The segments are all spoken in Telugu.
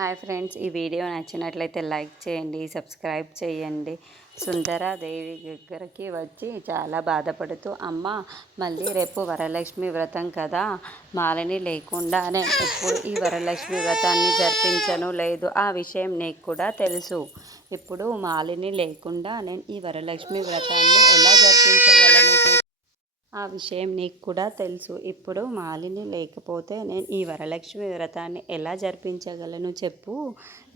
హాయ్ ఫ్రెండ్స్, ఈ వీడియో నచ్చినట్లయితే లైక్ చేయండి, సబ్స్క్రైబ్ చేయండి. సుందరాదేవి దగ్గరికి వచ్చి చాలా బాధపడుతూ, అమ్మ మళ్ళీ రేపు వరలక్ష్మి వ్రతం కదా, మాలని లేకుండా నేను ఎప్పుడు ఈ వరలక్ష్మి వ్రతాన్ని జరిపించను లేదు, ఆ విషయం నీకు కూడా తెలుసు. ఇప్పుడు మాలిని లేకుండా నేను ఈ వరలక్ష్మి వ్రతాన్ని ఎలా జరిపించగలను? ఆ విషయం నీకు కూడా తెలుసు. ఇప్పుడు మాలిని లేకపోతే నేను ఈ వరలక్ష్మి వ్రతాన్ని ఎలా జరిపించగలను చెప్పు.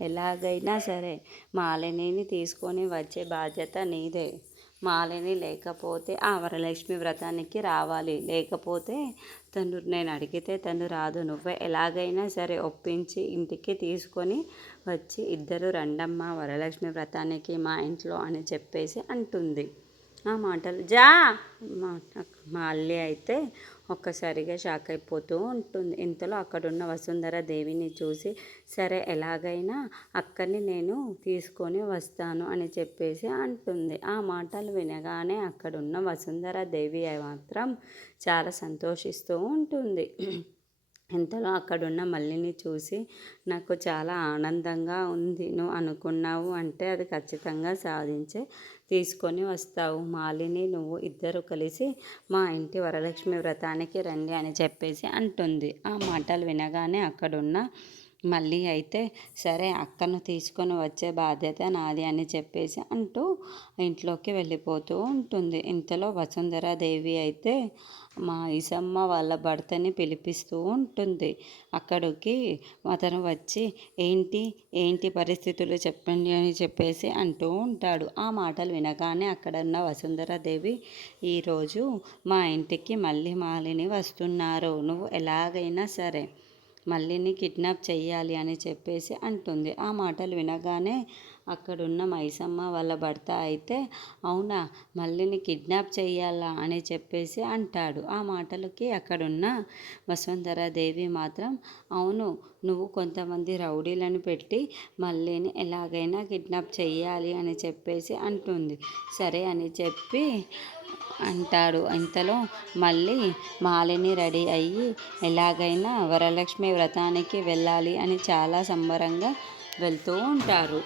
ఎలాగైనా సరే మాలినిని తీసుకొని వచ్చే బాధ్యత నీదే. మాలిని లేకపోతే ఆ వరలక్ష్మి వ్రతానికి రావాలి. లేకపోతే నేను అడిగితే తను రాదు. నువ్వే ఎలాగైనా సరే ఒప్పించి ఇంటికి తీసుకొని వచ్చి ఇద్దరు రండమ్మ వరలక్ష్మి వ్రతానికి మా ఇంట్లో అని చెప్పేసి అంటుంది. ఆ మాటలు మా అల్లి అయితే ఒక్కసారిగా షాక్ అయిపోతూ ఉంటుంది. ఇంతలో అక్కడున్న వసుంధర దేవిని చూసి, సరే ఎలాగైనా అక్కని నేను తీసుకొని వస్తాను అని చెప్పేసి అంటుంది. ఆ మాటలు వినగానే అక్కడున్న వసుంధర దేవి మాత్రం చాలా సంతోషిస్తూ ఉంటుంది. ఇంతలో అక్కడున్న మల్లిని చూసి, నాకు చాలా ఆనందంగా ఉంది. నువ్వు అనుకున్నావు అంటే అది ఖచ్చితంగా సాధించే తీసుకొని వస్తావు. మాలిని నువ్వు ఇద్దరు కలిసి మా ఇంటి వరలక్ష్మి వ్రతానికి రండి అని చెప్పేసి అంటుంది. ఆ మాటలు వినగానే అక్కడున్న మళ్ళీ అయితే సరే అక్కను తీసుకొని వచ్చే బాధ్యత నాది అని చెప్పేసి అంటూ ఇంట్లోకి వెళ్ళిపోతూ ఉంటుంది. ఇంతలో వసుంధరాదేవి అయితే మా ఈసమ్మ వాళ్ళ భర్తని పిలిపిస్తూ ఉంటుంది. అక్కడికి అతను వచ్చి ఏంటి ఏంటి పరిస్థితులు చెప్పండి అని చెప్పేసి అంటూ ఉంటాడు. ఆ మాటలు వినగానే అక్కడ ఉన్న వసుంధరాదేవి, ఈరోజు మా ఇంటికి మళ్ళీ మాలిని వస్తున్నారు, నువ్వు ఎలాగైనా సరే మల్లిని కిడ్నాప్ చెయ్యాలి అని చెప్పేసి అంటుంది. ఆ మాటలు వినగానే అక్కడున్న మైసమ్మ వాళ్ళ భర్త అయితే, అవునా మల్లిని కిడ్నాప్ చెయ్యాలా అని చెప్పేసి అంటాడు. ఆ మాటలకి అక్కడున్న వసుంధరాదేవి మాత్రం, అవును నువ్వు కొంతమంది రౌడీలను పెట్టి మల్లిని ఎలాగైనా కిడ్నాప్ చెయ్యాలి అని చెప్పేసి అంటుంది. సరే అని చెప్పి అంటాడు. ఇంతలో మళ్ళీ మాలిని రెడీ అయ్యి ఎలాగైనా వరలక్ష్మి వ్రతానికి వెళ్ళాలి అని చాలా సంబరంగా వెళ్తూ ఉంటారు.